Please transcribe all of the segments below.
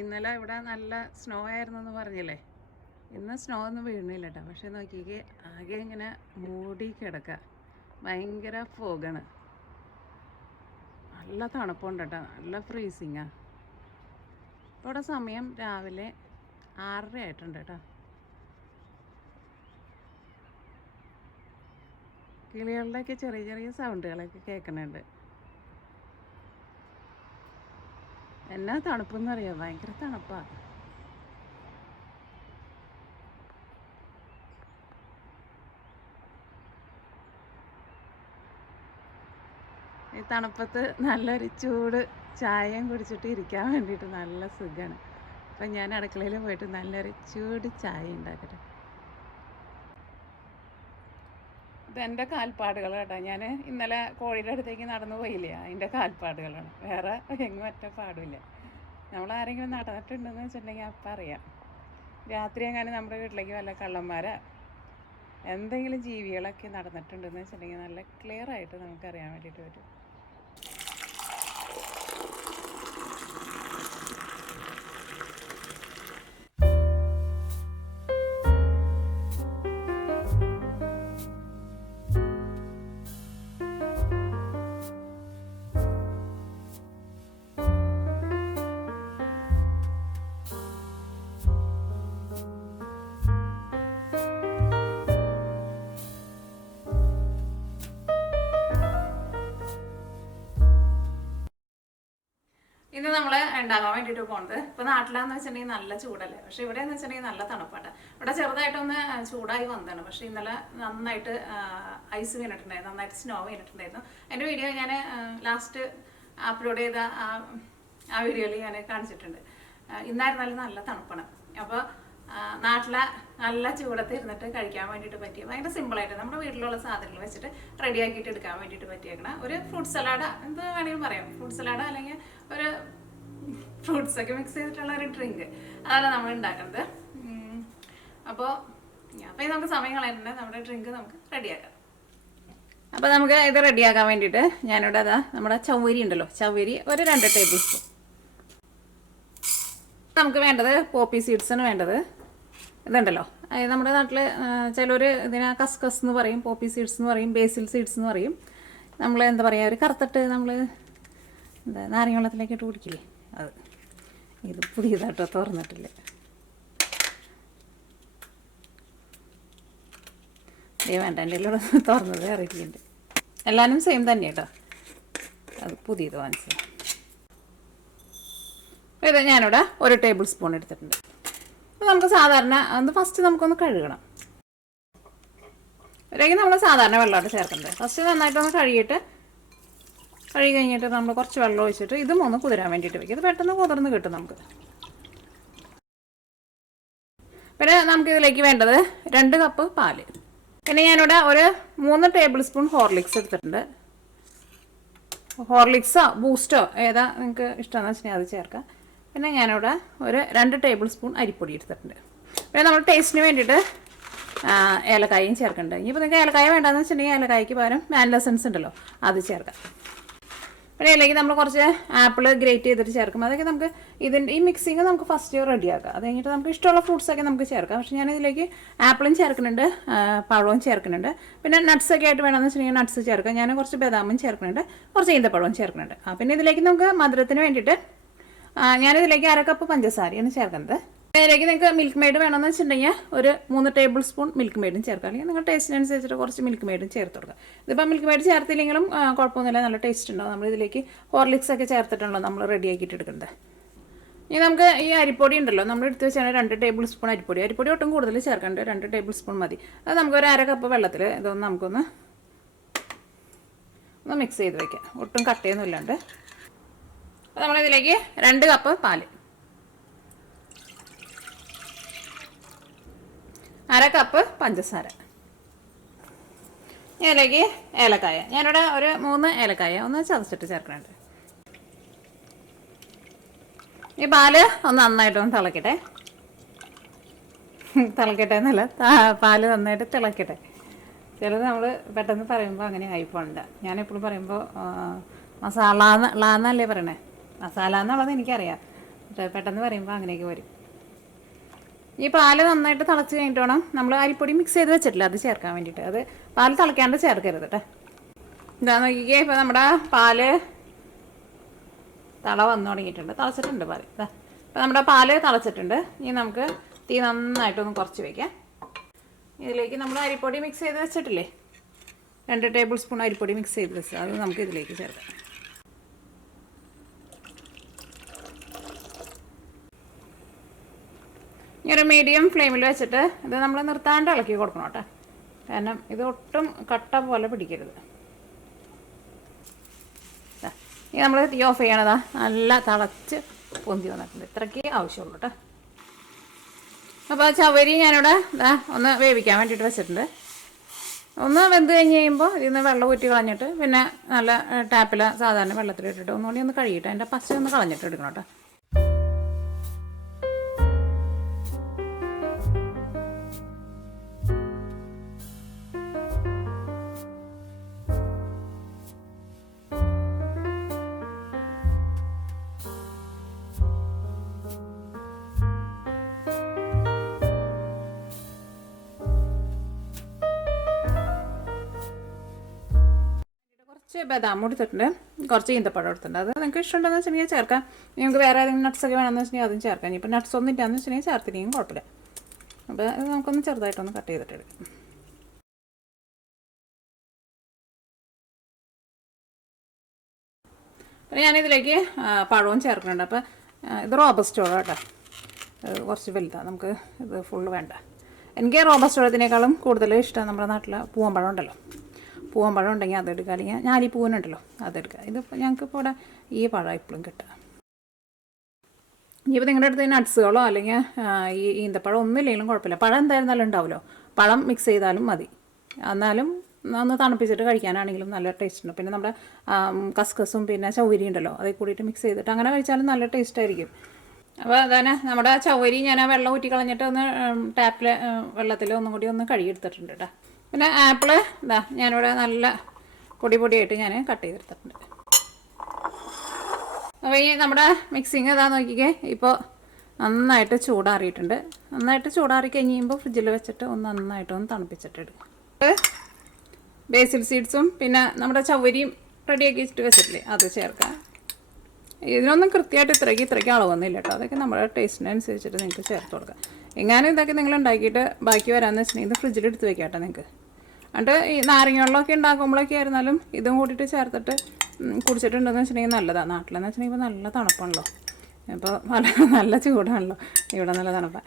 ഇന്നലെ ഇവിടെ നല്ല സ്നോ ആയിരുന്നു എന്ന് പറഞ്ഞില്ലേ. ഇന്ന് സ്നോ ഒന്നും വീഴുന്നില്ല കേട്ടോ. പക്ഷെ നോക്കിക്കേ, ആകെ ഇങ്ങനെ മൂടി കിടക്കുക. ഭയങ്കര ഫോഗാണ്. നല്ല തണുപ്പുണ്ട് കേട്ടോ. നല്ല ഫ്രീസിങ്ങാണ്. ഇവിടെ സമയം രാവിലെ 6:30 ആയിട്ടുണ്ട് കേട്ടോ. കിളികളുടെയൊക്കെ ചെറിയ ചെറിയ സൗണ്ടുകളൊക്കെ കേൾക്കുന്നുണ്ട്. എന്നാ തണുപ്പെന്ന് അറിയാം, ഭയങ്കര തണുപ്പാണ്. ഈ തണുപ്പത്ത് നല്ലൊരു ചൂട് ചായയും കുടിച്ചിട്ട് ഇരിക്കാൻ വേണ്ടിയിട്ട് നല്ല സുഖമാണ്. അപ്പം ഞാൻ അടുക്കളയിൽ പോയിട്ട് നല്ലൊരു ചൂട് ചായ ഉണ്ടാക്കട്ടെ. ഇതെൻ്റെ കാൽപ്പാടുകൾ കേട്ടോ. ഞാൻ ഇന്നലെ കോഴിയുടെ അടുത്തേക്ക് നടന്നു പോയില്ലേ, അതിൻ്റെ കാൽപ്പാടുകളാണ്. വേറെ എങ്ങും ഒറ്റ പാടില്ല. നമ്മളാരെങ്കിലും നടന്നിട്ടുണ്ടെന്ന് വെച്ചിട്ടുണ്ടെങ്കിൽ അപ്പം അറിയാം. രാത്രി എങ്ങാനും നമ്മുടെ വീട്ടിലേക്ക് വല്ല കള്ളന്മാരോ എന്തെങ്കിലും ജീവികളൊക്കെ നടന്നിട്ടുണ്ടെന്ന് വെച്ചിട്ടുണ്ടെങ്കിൽ നല്ല ക്ലിയർ ആയിട്ട് നമുക്കറിയാൻ വേണ്ടിയിട്ട് പറ്റും. ഇന്ന് നമ്മൾ ഉണ്ടാകാൻ വേണ്ടിയിട്ട് പോകുന്നത്, ഇപ്പോൾ നാട്ടിലാന്ന് വെച്ചിട്ടുണ്ടെങ്കിൽ നല്ല ചൂടല്ലേ, പക്ഷേ ഇവിടെ എന്ന് വെച്ചിട്ടുണ്ടെങ്കിൽ നല്ല തണുപ്പാണ്. ഇവിടെ ചെറുതായിട്ടൊന്ന് ചൂടായി വന്നതാണ്. പക്ഷേ ഇന്നലെ നന്നായിട്ട് ഐസ് വീണിട്ടുണ്ടായിരുന്നു, നന്നായിട്ട് സ്നോ വീണിട്ടുണ്ടായിരുന്നു. എൻ്റെ വീഡിയോ ഞാൻ ലാസ്റ്റ് അപ്ലോഡ് ചെയ്ത ആ വീഡിയോയിൽ ഞാൻ കാണിച്ചിട്ടുണ്ട്. ഇന്നായിരുന്നാലും നല്ല തണുപ്പാണ്. അപ്പോൾ നാട്ടിലെ നല്ല ചൂടത്ത് ഇരുന്നിട്ട് കഴിക്കാൻ വേണ്ടിയിട്ട് പറ്റിയ ഭയങ്കര സിമ്പിളായിട്ട് നമ്മുടെ വീട്ടിലുള്ള സാധനങ്ങൾ വെച്ചിട്ട് റെഡിയാക്കിയിട്ട് എടുക്കാൻ വേണ്ടിയിട്ട് പറ്റിയേക്കണ ഒരു ഫ്രൂട്ട് സലാഡ്, എന്ത് വേണമെങ്കിലും പറയാം. ഫ്രൂട്ട് സലാഡ് അല്ലെങ്കിൽ ഒരു ഫ്രൂട്ട്സൊക്കെ മിക്സ് ചെയ്തിട്ടുള്ള ഒരു ഡ്രിങ്ക്, അതാണ് നമ്മൾ ഉണ്ടാക്കുന്നത്. അപ്പോൾ നമുക്ക് സമയം കളയുന്നുണ്ട്. നമ്മുടെ ഡ്രിങ്ക് നമുക്ക് റെഡിയാക്കാം. അപ്പോൾ നമുക്ക് ഇത് റെഡിയാക്കാൻ വേണ്ടിയിട്ട് ഞാനിവിടെ അതാ നമ്മുടെ ചവ്വരി ഉണ്ടല്ലോ, ചവ്വരി ഒരു 2 ടേബിൾ സ്പൂൺ. നമുക്ക് വേണ്ടത് പോപ്പി സീഡ്സാണ് വേണ്ടത്. ഇതുണ്ടല്ലോ, നമ്മുടെ നാട്ടിൽ ചിലർ ഇതിനെ കസ്കസ് എന്ന് പറയും, പോപ്പി സീഡ്സ് എന്ന് പറയും, ബേസിൽ സീഡ്സ് എന്ന് പറയും. നമ്മൾ എന്താ പറയുക, ഒരു കറുത്തിട്ട് നമ്മൾ എന്താ നാരങ്ങ വെള്ളത്തിലേക്ക് ഇട്ട് കുടിക്കില്ലേ, അത്. ഇത് പുതിയതായിട്ടോ, തുറന്നിട്ടില്ല. വേണ്ട, എൻ്റെ എല്ലാം തുറന്നത് ഇറക്കിയിട്ടുണ്ട്. എല്ലാവരും സെയിം തന്നെ കേട്ടോ, അത് പുതിയത് വാങ്ങിച്ചത്. ഇത് ഞാനിവിടെ 1 ടേബിൾ സ്പൂൺ എടുത്തിട്ടുണ്ട്. അപ്പോൾ നമുക്ക് സാധാരണ അത് ഫസ്റ്റ് നമുക്കൊന്ന് കഴുകണം. ഇതിലേക്ക് നമ്മൾ സാധാരണ വെള്ളമായിട്ട് ചേർക്കുന്നത്. ഫസ്റ്റ് നന്നായിട്ടൊന്ന് കഴുകി കഴിഞ്ഞിട്ട് നമ്മൾ കുറച്ച് വെള്ളം ഒഴിച്ചിട്ട് ഇതും ഒന്ന് കുതിരാൻ വേണ്ടിയിട്ട് വയ്ക്കും. ഇത് പെട്ടെന്ന് കുതിർന്ന് കിട്ടും നമുക്ക്. പിന്നെ നമുക്കിതിലേക്ക് വേണ്ടത് 2 കപ്പ് പാല്. പിന്നെ ഞാനിവിടെ ഒരു 3 ടേബിൾ സ്പൂൺ ഹോർലിക്സ് എടുത്തിട്ടുണ്ട്. ഹോർലിക്സോ ബൂസ്റ്റോ ഏതാ നിങ്ങൾക്ക് ഇഷ്ടമെന്ന് വെച്ചിട്ടുണ്ടെങ്കിൽ അത് ചേർക്കാം. പിന്നെ ഞാനിവിടെ ഒരു 2 ടേബിൾ സ്പൂൺ അരിപ്പൊടി എടുത്തിട്ടുണ്ട്. പിന്നെ നമ്മൾ ടേസ്റ്റിന് വേണ്ടിയിട്ട് ഏലക്കായും ചേർക്കുന്നുണ്ട്. ഇനിയിപ്പോൾ നിങ്ങൾക്ക് ഏലക്കായ വേണ്ടാന്ന് വെച്ചിട്ടുണ്ടെങ്കിൽ ഏലക്കായ്ക്ക് പകരം വാനില എസൻസ് ഉണ്ടല്ലോ, അത് ചേർക്കാം. പിന്നെ ഇതിലേക്ക് നമ്മൾ കുറച്ച് ആപ്പിൾ ഗ്രേറ്റ് ചെയ്തിട്ട് ചേർക്കും. അതൊക്കെ നമുക്ക് ഈ മിക്സിങ് നമുക്ക് ഫസ്റ്റ് റെഡിയാക്കാം. അത് കഴിഞ്ഞിട്ട് നമുക്ക് ഇഷ്ടമുള്ള ഫ്രൂട്ട്സൊക്കെ നമുക്ക് ചേർക്കാം. പക്ഷേ ഞാനിതിലേക്ക് ആപ്പിളും ചേർക്കുന്നുണ്ട്, പഴവും ചേർക്കുന്നുണ്ട്. പിന്നെ നട്ട്സൊക്കെ ആയിട്ട് വേണമെന്ന് വെച്ചിട്ടുണ്ടെങ്കിൽ നട്ട്സ് ചേർക്കാം. ഞാൻ കുറച്ച് ബദാമും ചേർക്കുന്നുണ്ട്, കുറച്ച് ഈന്തപ്പഴവും ചേർക്കുന്നുണ്ട്. പിന്നെ ഇതിലേക്ക് നമുക്ക് മധുരത്തിന് വേണ്ടിയിട്ട് ഞാനിതിലേക്ക് 1 കപ്പ് പഞ്ചസാരയാണ് ചേർക്കുന്നത്. ഇതിലേക്ക് നിങ്ങൾക്ക് മിൽക്ക് മെയ്ഡ് വേണമെന്ന് വെച്ചിട്ടുണ്ടെങ്കിൽ ഒരു 3 ടേബിൾ സ്പൂൺ മിൽക്ക് മെയ്ഡും ചേർക്കാം. അല്ലെങ്കിൽ നിങ്ങൾ ടേസ്റ്റിനനുസരിച്ചിട്ട് കുറച്ച് മിൽക്ക് മെയ്ഡും ചേർത്ത് കൊടുക്കുക. ഇതിപ്പോൾ മിൽക്ക് മെയ്ഡ് ചേർത്തില്ലെങ്കിലും കുഴപ്പമൊന്നുമില്ല, നല്ല ടേസ്റ്റ് ഉണ്ടാവും. നമ്മളിതിലേക്ക് ഹോർലിക്സ് ഒക്കെ ചേർത്തിട്ടുണ്ടല്ലോ നമ്മൾ റെഡിയാക്കിയിട്ട് എടുക്കുന്നത്. ഇനി നമുക്ക് ഈ അരിപ്പൊടി ഉണ്ടല്ലോ, നമ്മൾ എടുത്ത് വെച്ചാൽ 2 ടേബിൾ സ്പൂൺ അരിപ്പൊടി ഒട്ടും കൂടുതൽ ചേർക്കേണ്ട, 2 ടേബിൾ സ്പൂൺ മതി. അത് നമുക്കൊരു 1/2 കപ്പ് വെള്ളത്തിൽ ഇതൊന്ന് നമുക്കൊന്ന് മിക്സ് ചെയ്ത് വയ്ക്കാം, ഒട്ടും കട്ടയൊന്നും ഇല്ലാണ്ട്. അപ്പോൾ നമ്മളിതിലേക്ക് 2 കപ്പ് പാല്, 1/2 കപ്പ് പഞ്ചസാര, ഇതിലേക്ക് ഏലക്കായ. ഞാനിവിടെ ഒരു 3 ഏലക്കായ ഒന്ന് ചതച്ചിട്ട് ചേർക്കുന്നുണ്ട്. ഈ പാല് ഒന്ന് നന്നായിട്ടൊന്ന് തിളക്കട്ടെ എന്നല്ല, പാല് നന്നായിട്ട് തിളക്കട്ടെ. ചിലത് നമ്മൾ പെട്ടെന്ന് പറയുമ്പോൾ അങ്ങനെ ആയിപ്പോണ്ട. ഞാനെപ്പോഴും പറയുമ്പോൾ മസാല എന്നല്ലേ പറയണേ, മസാല എന്നുള്ളത് എനിക്കറിയാം, പെട്ടെന്ന് പറയുമ്പോൾ അങ്ങനെയൊക്കെ വരും. ഈ പാല് നന്നായിട്ട് തിളച്ച് കഴിഞ്ഞിട്ട് വേണം നമ്മൾ അരിപ്പൊടി മിക്സ് ചെയ്ത് വെച്ചിട്ടില്ല അത് ചേർക്കാൻ വേണ്ടിയിട്ട്. അത് പാല് തിളയ്ക്കാണ്ട് ചേർക്കരുത് കേട്ടോ. എന്താ നോക്കിക്കേ, ഇപ്പോൾ നമ്മുടെ പാല് തള വന്നു തുടങ്ങിയിട്ടുണ്ട്, തിളച്ചിട്ടുണ്ട് പാല്. ഇപ്പോൾ നമ്മുടെ പാല് തിളച്ചിട്ടുണ്ട്. ഇനി നമുക്ക് തീ നന്നായിട്ടൊന്ന് കുറച്ച് വയ്ക്കാം. ഇതിലേക്ക് നമ്മൾ അരിപ്പൊടി മിക്സ് ചെയ്ത് വെച്ചിട്ടില്ലേ, 2 ടേബിൾ സ്പൂൺ അരിപ്പൊടി മിക്സ് ചെയ്ത് വെച്ചത്, അത് നമുക്ക് ഇതിലേക്ക് ചേർക്കാം. ഇനി ഒരു മീഡിയം ഫ്ലെയിമിൽ വെച്ചിട്ട് ഇത് നമ്മൾ നിർത്താണ്ട് ഇളക്കി കൊടുക്കണം കേട്ടോ. കാരണം ഇത് ഒട്ടും കട്ട പോലെ പിടിക്കരുത്. ഇനി നമ്മൾ തീ ഓഫ് ചെയ്യണതാ, നല്ല തിളച്ച് പൊന്തി വന്നിട്ടുണ്ട്. ഇത്രയ്ക്ക് ആവശ്യമുള്ളൂ കേട്ടോ. അപ്പോൾ ചവരി ഞാനിവിടെ ഒന്ന് വേവിക്കാൻ വേണ്ടിയിട്ട് വെച്ചിട്ടുണ്ട്. ഒന്ന് വെന്ത് കഴിഞ്ഞ് കഴിയുമ്പോൾ ഇതിൽ നിന്ന് വെള്ളം ഊറ്റി കളഞ്ഞിട്ട് പിന്നെ നല്ല ടാപ്പിൽ സാധാരണ വെള്ളത്തിലിട്ടിട്ട് ഒന്നുകൂടി ഒന്ന് കഴുകിയിട്ട് അതിൻ്റെ പച്ച ഒന്ന് കളഞ്ഞിട്ട് എടുക്കണം കേട്ടോ. കുറച്ച് ബദാം എടുത്തിട്ടുണ്ട്, കുറച്ച് ഈന്തപ്പഴം എടുത്തിട്ടുണ്ട്. അത് നിങ്ങൾക്ക് ഇഷ്ടമുണ്ടെന്ന് വെച്ചിട്ടുണ്ടെങ്കിൽ ചേർക്കാം. നിങ്ങൾക്ക് വേറെ ഏതെങ്കിലും നട്ട്സൊക്കെ വേണമെന്ന് വെച്ചിട്ടുണ്ടെങ്കിൽ അതും ചേർക്കാം. ഇപ്പം നട്ട്സ് ഒന്നും ഇല്ലാന്ന് വെച്ചിട്ടുണ്ടെങ്കിൽ ചേർത്തിരിക്കും കുഴപ്പമില്ല. അപ്പോൾ അത് നമുക്കൊന്ന് ചെറുതായിട്ടൊന്ന് കട്ട് ചെയ്തിട്ട് എടുക്കാം. പിന്നെ ഞാനിതിലേക്ക് പഴവും ചേർക്കുന്നുണ്ട്. അപ്പോൾ ഇത് റോബസ്റ്റോളോ കേട്ടോ, കുറച്ച് വലുതാണ്, നമുക്ക് ഇത് ഫുള്ള് വേണ്ട. എനിക്ക് റോബസ്റ്റോളത്തിനേക്കാളും കൂടുതൽ ഇഷ്ടം നമ്മുടെ നാട്ടിലെ പൂവമ്പഴം ഉണ്ടല്ലോ, പൂവമ്പഴം ഉണ്ടെങ്കിൽ അതെടുക്കുക, അല്ലെങ്കിൽ ഞാലിപ്പൂവനുണ്ടല്ലോ അതെടുക്കുക. ഇതിപ്പോൾ ഞങ്ങൾക്കിപ്പോൾ ഇവിടെ ഈ പഴം ഇപ്പോഴും കിട്ടുക. ഇനിയിപ്പോൾ നിങ്ങളുടെ അടുത്ത് നട്ട്സുകളോ അല്ലെങ്കിൽ ഈ ഈന്തപ്പഴം ഒന്നും ഇല്ലെങ്കിലും കുഴപ്പമില്ല, പഴം എന്തായിരുന്നാലും ഉണ്ടാവുമല്ലോ, പഴം മിക്സ് ചെയ്താലും മതി. എന്നാലും ഒന്ന് തണുപ്പിച്ചിട്ട് കഴിക്കാനാണെങ്കിലും നല്ല ടേസ്റ്റ് ഉണ്ട്. പിന്നെ നമ്മുടെ കസ്കസും പിന്നെ ചൗവരി ഉണ്ടല്ലോ അതിൽ കൂടിയിട്ട് മിക്സ് ചെയ്തിട്ട് അങ്ങനെ കഴിച്ചാലും നല്ല ടേസ്റ്റ് ആയിരിക്കും. അപ്പോൾ അതന്നെ നമ്മുടെ ചൗവരി ഞാൻ വെള്ളം ഊറ്റി കളഞ്ഞിട്ട് ഒന്ന് ടാപ്പിൽ വെള്ളത്തിൽ ഒന്നും കൂടി ഒന്ന് കഴുകിയെടുത്തിട്ടുണ്ട് കേട്ടോ. പിന്നെ ആപ്പിള് ഞാനിവിടെ നല്ല പൊടിയായിട്ട് ഞാൻ കട്ട് ചെയ്തെടുത്തിട്ടുണ്ട്. അപ്പോൾ ഈ നമ്മുടെ മിക്സിങ് നോക്കിക്കേ, ഇപ്പോൾ നന്നായിട്ട് ചൂടാറിയിട്ടുണ്ട്. നന്നായിട്ട് ചൂടാറി കഴിഞ്ഞ് കഴിയുമ്പോൾ ഫ്രിഡ്ജിൽ വെച്ചിട്ട് നന്നായിട്ടൊന്ന് തണുപ്പിച്ചിട്ടെടുക്കും. ബേസിൽ സീഡ്സും പിന്നെ നമ്മുടെ ചവരിയും റെഡിയാക്കി വെച്ചിട്ട് വെച്ചിട്ടില്ലേ അത് ചേർക്കാം. ഇതിനൊന്നും കൃത്യമായിട്ട് ഇത്രയ്ക്ക് അളവൊന്നുമില്ല കേട്ടോ, അതൊക്കെ നമ്മുടെ ടേസ്റ്റിനനുസരിച്ചിട്ട് നിങ്ങൾക്ക് ചേർത്ത് കൊടുക്കാം. എങ്ങാനും ഇതൊക്കെ നിങ്ങൾ ഉണ്ടാക്കിയിട്ട് ബാക്കി വരാമെന്ന് വെച്ചിട്ടുണ്ടെങ്കിൽ ഇത് ഫ്രിഡ്ജിൽ എടുത്ത് വെക്കാം കേട്ടോ നിങ്ങൾക്ക്. എന്നിട്ട് ഈ നാരങ്ങ വെള്ളമൊക്കെ ഉണ്ടാക്കുമ്പോഴൊക്കെ ആയിരുന്നാലും ഇതും കൂട്ടിയിട്ട് ചേർത്തിട്ട് കുടിച്ചിട്ടുണ്ടെന്ന് വെച്ചിട്ടുണ്ടെങ്കിൽ നല്ലതാണ്. നാട്ടിലെന്ന് വെച്ചിട്ടുണ്ടെങ്കിൽ ഇപ്പോൾ നല്ല തണുപ്പാണല്ലോ, ഇപ്പോൾ നല്ല ചൂടാണല്ലോ, ഇവിടെ നല്ല തണുപ്പാണ്.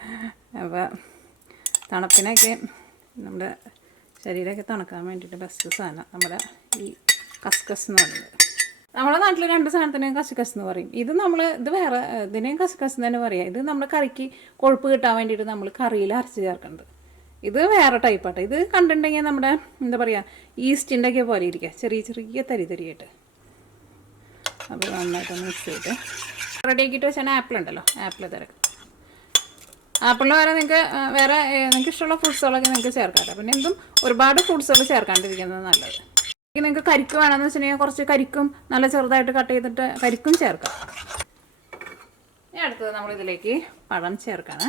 അപ്പോൾ തണുപ്പിനൊക്കെ നമ്മുടെ ശരീരമൊക്കെ തണുക്കാൻ വേണ്ടിയിട്ട് ബെസ്റ്റ് സാധനം നമ്മുടെ ഈ കസ്കസ് എന്ന് പറയുന്നത്. നമ്മുടെ നാട്ടിൽ 2 സാധനത്തിനും കസ്കസ് എന്ന് പറയും. ഇത് വേറെ ഇതിനെയും കസ്കസ് തന്നെ പറയാം. ഇത് നമ്മുടെ കറിക്ക് കൊഴുപ്പ് കിട്ടാൻ വേണ്ടിയിട്ട് നമ്മൾ കറിയിൽ അരച്ച് ചേർക്കുന്നത്. ഇത് വേറെ ടൈപ്പാട്ടോ. ഇത് കണ്ടിട്ടുണ്ടെങ്കിൽ നമ്മുടെ എന്താ പറയുക ഈസ്റ്റിൻ്റെ ഒക്കെ പോലെ ഇരിക്കുക, ചെറിയ തരിയായിട്ട്. അപ്പോൾ നന്നായിട്ടൊന്ന് മിക്സ് ചെയ്തിട്ട് റെഡിയാക്കിയിട്ട് വെച്ചാൽ ആപ്പിൾ ഉണ്ടല്ലോ, ആപ്പിൾ തിരക്ക്. ആപ്പിളിന് വരെ നിങ്ങൾക്ക് വേറെ നിങ്ങൾക്ക് ഇഷ്ടമുള്ള ഫ്രൂട്ട്സുകളൊക്കെ നിങ്ങൾക്ക് ചേർക്കാം. പിന്നെ എന്തും ഒരുപാട് ഫ്രൂട്ട്സുകൾ ചേർക്കാണ്ടിരിക്കുന്നത് നല്ലത്. നിങ്ങൾക്ക് കരിക്ക് വേണമെന്ന് വെച്ചിട്ടുണ്ടെങ്കിൽ കുറച്ച് കരിക്കും നല്ല ചെറുതായിട്ട് കട്ട് ചെയ്തിട്ട് കരിക്കും ചേർക്കാം. ഇനി അടുത്തത് നമ്മളിതിലേക്ക് പഴം ചേർക്കാണ്.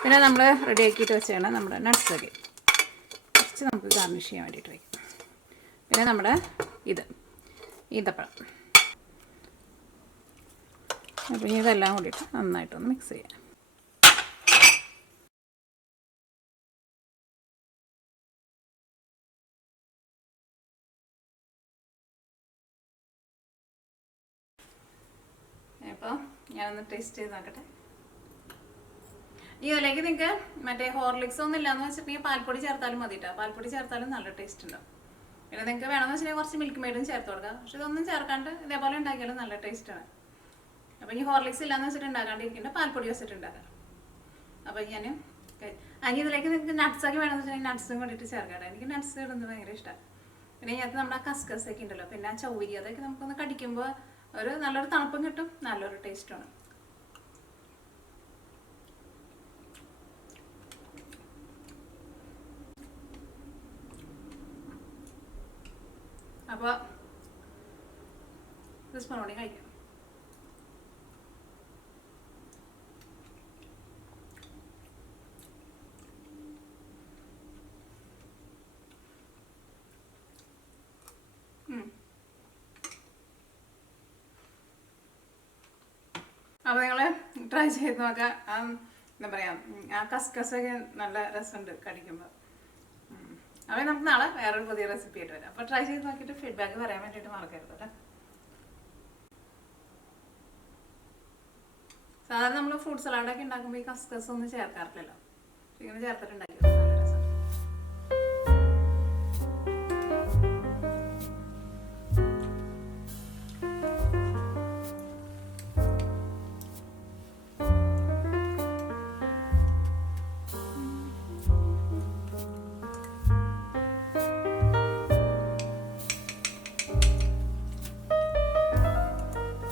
പിന്നെ നമ്മൾ റെഡിയാക്കിയിട്ട് വെച്ചാണ് നമ്മുടെ നട്ട്സൊക്കെ കുറച്ച് നമുക്ക് ഗാർണിഷ് ചെയ്യാൻ വേണ്ടിയിട്ട് വയ്ക്കും. പിന്നെ നമ്മുടെ ഈന്തപ്പഴം. അപ്പോൾ ഇനി ഇതെല്ലാം കൂടിയിട്ട് നന്നായിട്ടൊന്ന് മിക്സ് ചെയ്യാം. അപ്പോൾ ഞാനൊന്ന് ടേസ്റ്റ് ചെയ്ത് നോക്കട്ടെ. ഇതിലേക്ക് നിങ്ങൾക്ക് മറ്റേ ഹോർലിക്സ് ഒന്നും ഇല്ലയെന്ന് വെച്ചിട്ടുണ്ടെങ്കിൽ പാൽപ്പൊടി ചേർത്താലും മതി കേട്ടോ. പാൽപ്പൊടി ചേർത്താലും നല്ല ടേസ്റ്റ് ഉണ്ടാവും. പിന്നെ നിങ്ങൾക്ക് വേണമെന്ന് വെച്ചിട്ടുണ്ടെങ്കിൽ കുറച്ച് മിൽക്ക് മെയ്ഡും ചേർത്ത് കൊടുക്കാം. പക്ഷെ ഇതൊന്നും ചേർക്കാണ്ട് ഇതേപോലെ ഉണ്ടാക്കിയാലും നല്ല ടേസ്റ്റാണ്. അപ്പോൾ ഈ ഹോർലിക്സ് ഇല്ലയെന്ന് വെച്ചിട്ട് ഉണ്ടാക്കാണ്ടിരിക്കേണ്ട പാൽപ്പൊടി വെച്ചിട്ട് ഉണ്ടാക്കാം. അപ്പോൾ ഞാൻ ഇതിലേക്ക് നിങ്ങൾക്ക് നട്ട്സൊക്കെ വേണമെന്ന് വെച്ചിട്ടുണ്ടെങ്കിൽ നട്ട്സും കൂടിയിട്ട് ചേർക്കാം. എനിക്ക് നട്ട്സ് ഇടുന്നത് ഭയങ്കര ഇഷ്ടമാണ്. പിന്നെ ഇതിനകത്ത് നമ്മുടെ കസ്കസൊക്കെ ഉണ്ടല്ലോ, പിന്നെ ആ ചൗവരി അതൊക്കെ നമുക്കൊന്ന് കടിക്കുമ്പോൾ നല്ലൊരു തണുപ്പും കിട്ടും, നല്ലൊരു ടേസ്റ്റാണ്. അപ്പോൾ ഇത് സ്പൂണോടെ കഴിക്കാം. അപ്പോൾ നിങ്ങൾ ട്രൈ ചെയ്ത് നോക്കാം. എന്താ പറയുക, ആ കസ്കസൊക്കെ നല്ല രസമുണ്ട് കടിക്കുമ്പോൾ. അപ്പോൾ നമുക്ക് നാളെ വേറൊരു പുതിയ റെസിപ്പി ആയിട്ട് വരാം. അപ്പോൾ ട്രൈ ചെയ്ത് നോക്കിയിട്ട് ഫീഡ്ബാക്ക് പറയാൻ വേണ്ടിയിട്ട് മറക്കരുത് കേട്ടോ. സാധാരണ നമ്മൾ ഫ്രൂട്ട് സലാഡൊക്കെ ഉണ്ടാക്കുമ്പോൾ ഈ കസ്കസ് ഒന്നും ചേർക്കാറില്ലല്ലോ. ഇങ്ങനെ ചേർത്തിട്ടുണ്ടാക്കി.